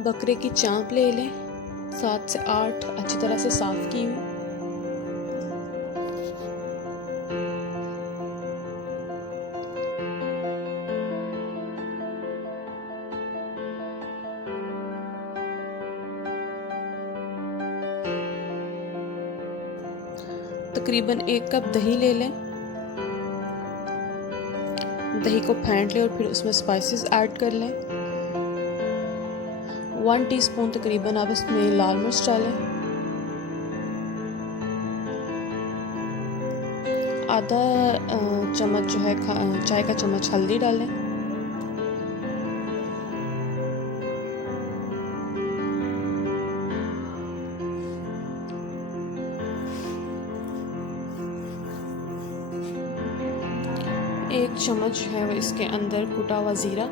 बकरे की चाँप ले लें 7 से 8 अच्छी तरह से साफ़ की हुई। तकरीबन 1 कप दही ले लें। दही को फेंट लें और फिर उसमें स्पाइसेस ऐड कर लें। 1 टीस्पून तकरीबन आप इसमें लाल मिर्च डालें। आधा चम्मच जो है चाय का चम्मच हल्दी डालें। एक चम्मच जो है वो इसके अंदर कुटा हुआ ज़ीरा।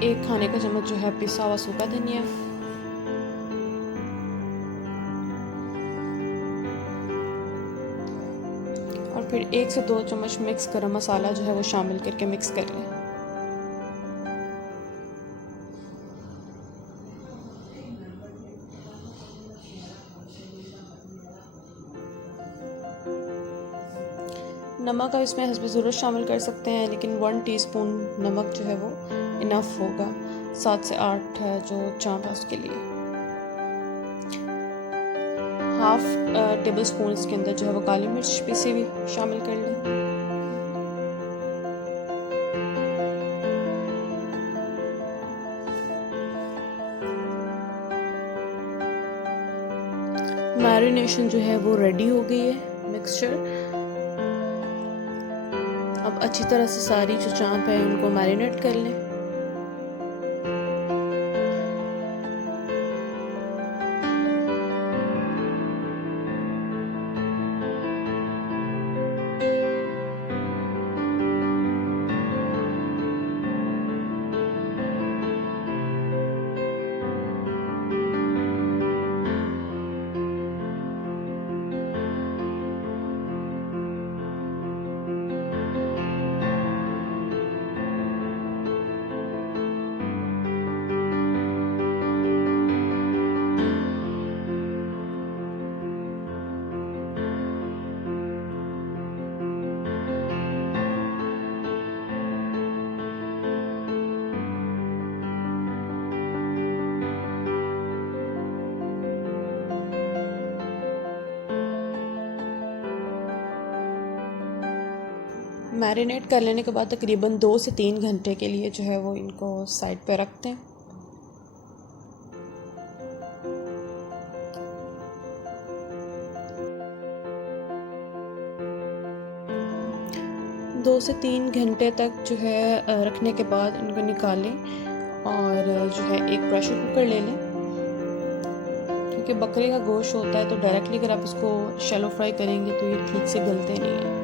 एक खाने का चम्मच जो है पिसा हुआ सूखा धनिया। और फिर 1 से 2 चम्मच मिक्स गरम मसाला जो है वो शामिल करके मिक्स कर लें। नमक आप इसमें हस्ब ज़रूरत शामिल कर सकते हैं, लेकिन 1 टीस्पून नमक जो है वो इनफ होगा 7 से 8 जो चाँप है उसके लिए। हाफ टेबल स्पून इसके अंदर जो है वो काली मिर्च पीसी हुई शामिल कर लें। मैरिनेशन जो है वो रेडी हो गई है मिक्सचर। अब अच्छी तरह से सारी जो चाँप है उनको मैरिनेट कर लें। मैरिनेट कर लेने के बाद तकरीबन 2 से 3 घंटे के लिए जो है वो इनको साइड पे रखते हैं। दो से 3 घंटे तक जो है रखने के बाद इनको निकालें और जो है एक प्रेशर कुकर ले लें। क्योंकि बकरे का गोश्त होता है तो डायरेक्टली अगर आप इसको शैलो फ्राई करेंगे तो ये ठीक से गलते नहीं हैं।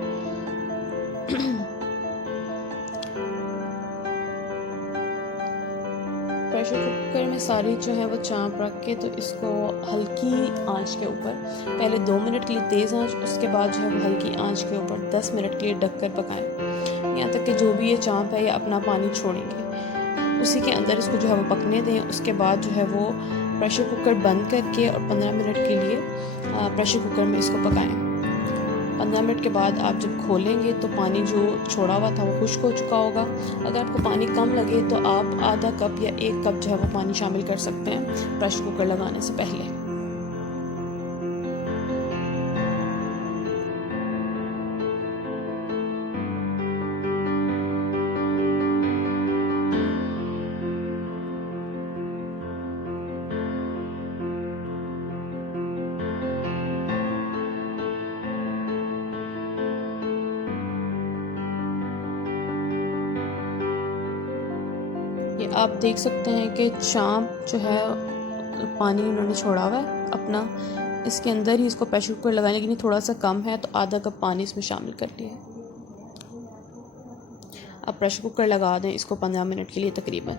प्रेशर कुकर में सारी जो है वो चाँप रख के तो इसको हल्की आंच के ऊपर पहले 2 मिनट के लिए तेज़ आंच, उसके बाद जो है वो हल्की आंच के ऊपर 10 मिनट के लिए ढककर पकाएं, यहाँ तक कि जो भी ये चाँप है ये अपना पानी छोड़ेंगे। उसी के अंदर इसको जो है वो पकने दें। उसके बाद जो है वो प्रेशर कुकर बंद करके और 15 मिनट के लिए प्रेशर कुकर में इसको पकाएं। 15 मिनट के बाद आप जब खोलेंगे तो पानी जो छोड़ा हुआ था वो खुश्क हो चुका होगा। अगर आपको पानी कम लगे तो आप आधा कप या 1 कप जो है वो पानी शामिल कर सकते हैं प्रेशर कुकर लगाने से पहले। ये आप देख सकते हैं कि चाँप जो है पानी उन्होंने छोड़ा हुआ है अपना, इसके अंदर ही इसको प्रेशर कुकर लगाने के लिए थोड़ा सा कम है तो आधा कप पानी इसमें शामिल कर लिया है। अब प्रेशर कुकर लगा दें इसको 15 मिनट के लिए तकरीबन।